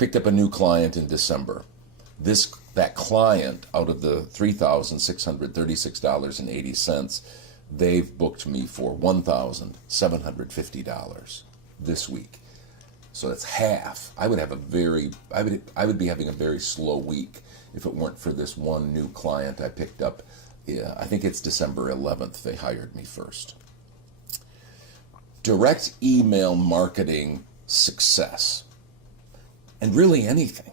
picked up a new client in December. That client, out of the $3,636.80, they've booked me for $1,750 this week. So that's half. I would be having a very slow week if it weren't for this one new client I picked up. Yeah, I think it's December 11th they hired me first. Direct email marketing success, and really anything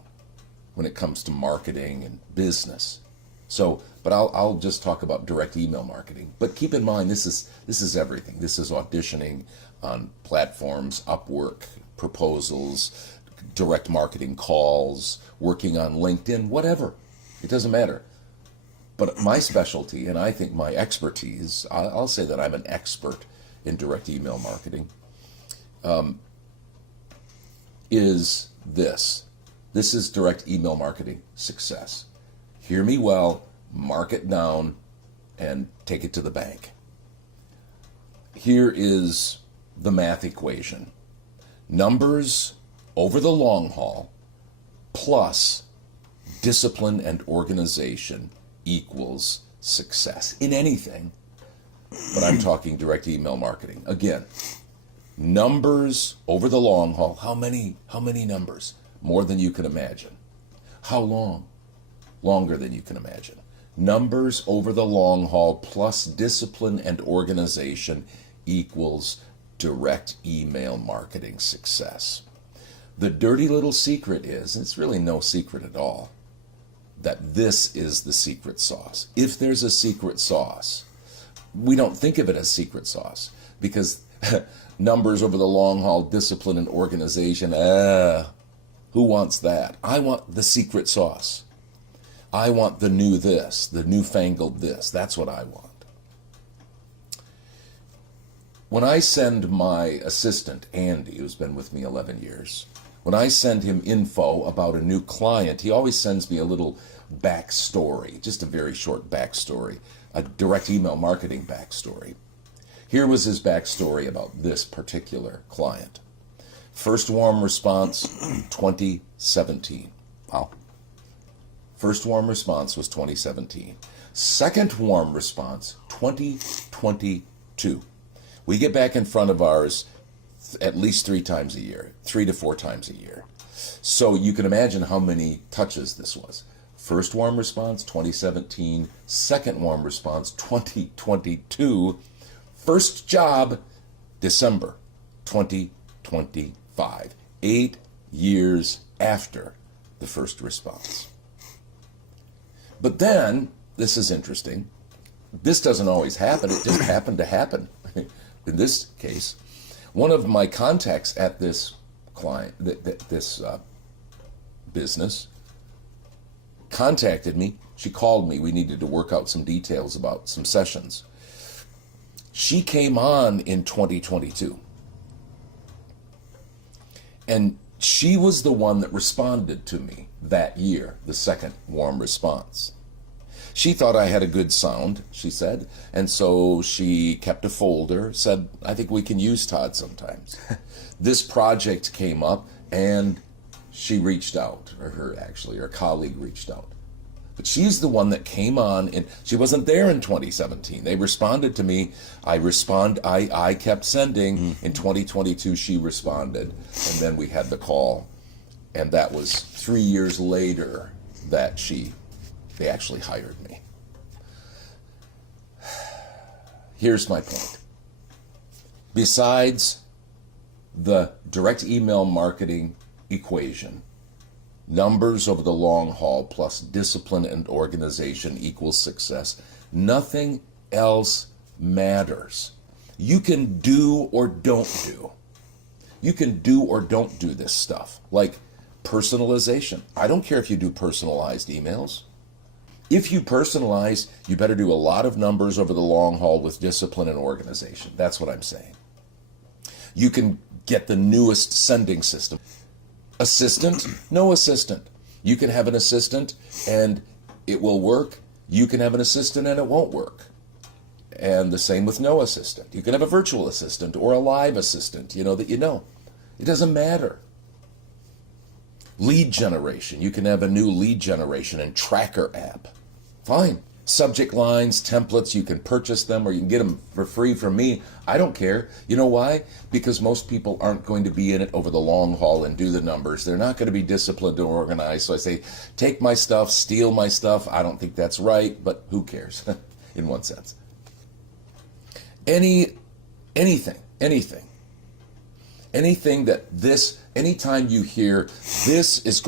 when it comes to marketing and business. So, but I'll just talk about direct email marketing. But keep in mind, this is everything. This is auditioning on platforms, Upwork, proposals, direct marketing calls, working on LinkedIn, whatever. It doesn't matter. But my specialty, and I think my expertise, I'll say that I'm an expert in direct email marketing, is this. This is direct email marketing success. Hear me well, mark it down, and take it to the bank. Here is the math equation. Numbers over the long haul plus discipline and organization equals success in anything, but I'm talking direct email marketing. Again, numbers over the long haul. How many numbers? More than you can imagine. How long? Longer than you can imagine. Numbers over the long haul plus discipline and organization equals direct email marketing success. The dirty little secret is, and it's really no secret at all, that this is the secret sauce. If there's a secret sauce, we don't think of it as secret sauce because numbers over the long haul, discipline and organization, who wants that? I want the secret sauce. I want the new this, the newfangled this. That's what I want. When I send my assistant, Andy, who's been with me 11 years, when I send him info about a new client, he always sends me a little backstory, just a very short backstory, a direct email marketing backstory. Here was his backstory about this particular client. First warm response, 2017. Wow. First warm response was 2017. Second warm response, 2022. We get back in front of ours at least 3 times a year, 3 to 4 times a year. So you can imagine how many touches this was. First warm response, 2017. Second warm response, 2022. First job, December 2025. 8 years after the first response. But then, this is interesting, this doesn't always happen, it just happened to happen. In this case, one of my contacts at this client, this business, contacted me. She called me. We needed to work out some details about some sessions. She came on in 2022. And she was the one that responded to me that year, the second warm response. She thought I had a good sound, she said, and so she kept a folder, said, I think we can use Todd sometimes. This project came up, and she reached out, or her colleague reached out. But she's the one that came on, and she wasn't there in 2017. They responded to me. I kept sending. In 2022, she responded, and then we had the call. And that was 3 years later that they actually hired me. Here's my point. Besides the direct email marketing equation, numbers over the long haul plus discipline and organization equals success, nothing else matters. You can do or don't do. You can do or don't do this stuff, like personalization. I don't care if you do personalized emails. If you personalize, you better do a lot of numbers over the long haul with discipline and organization. That's what I'm saying. You can get the newest sending system. Assistant, no assistant. You can have an assistant and it will work. You can have an assistant and it won't work. And the same with no assistant. You can have a virtual assistant or a live assistant, that you know. It doesn't matter. Lead generation. You can have a new lead generation and tracker app. Fine. Subject lines, templates, you can purchase them or you can get them for free from me. I don't care. You know why? Because most people aren't going to be in it over the long haul and do the numbers. They're not going to be disciplined or organized. So I say, take my stuff, steal my stuff. I don't think that's right, but who cares in one sense. Anything that anytime you hear this is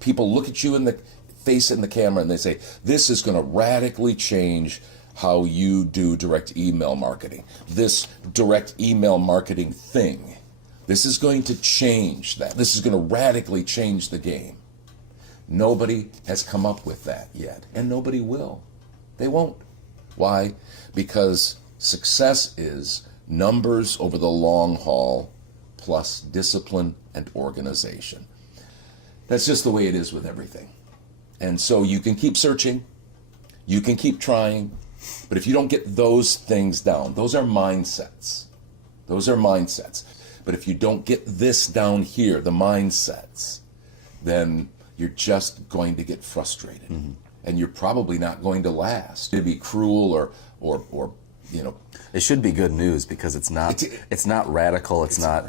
people look at you in the face in the camera and they say, this is going to radically change how you do direct email marketing. This direct email marketing thing, this is going to change that. This is going to radically change the game. Nobody has come up with that yet, and nobody will. They won't. Why? Because success is numbers over the long haul plus discipline and organization. That's just the way it is with everything. And so you can keep searching, you can keep trying, but if you don't get those things down, those are mindsets. Those are mindsets. But if you don't get this down here, the mindsets, then you're just going to get frustrated. Mm-hmm. And you're probably not going to last. To be cruel or it should be good news because it's not radical, it's not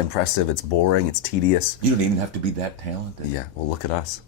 impressive, it's boring, it's tedious. You don't even have to be that talented. Yeah, well, look at us.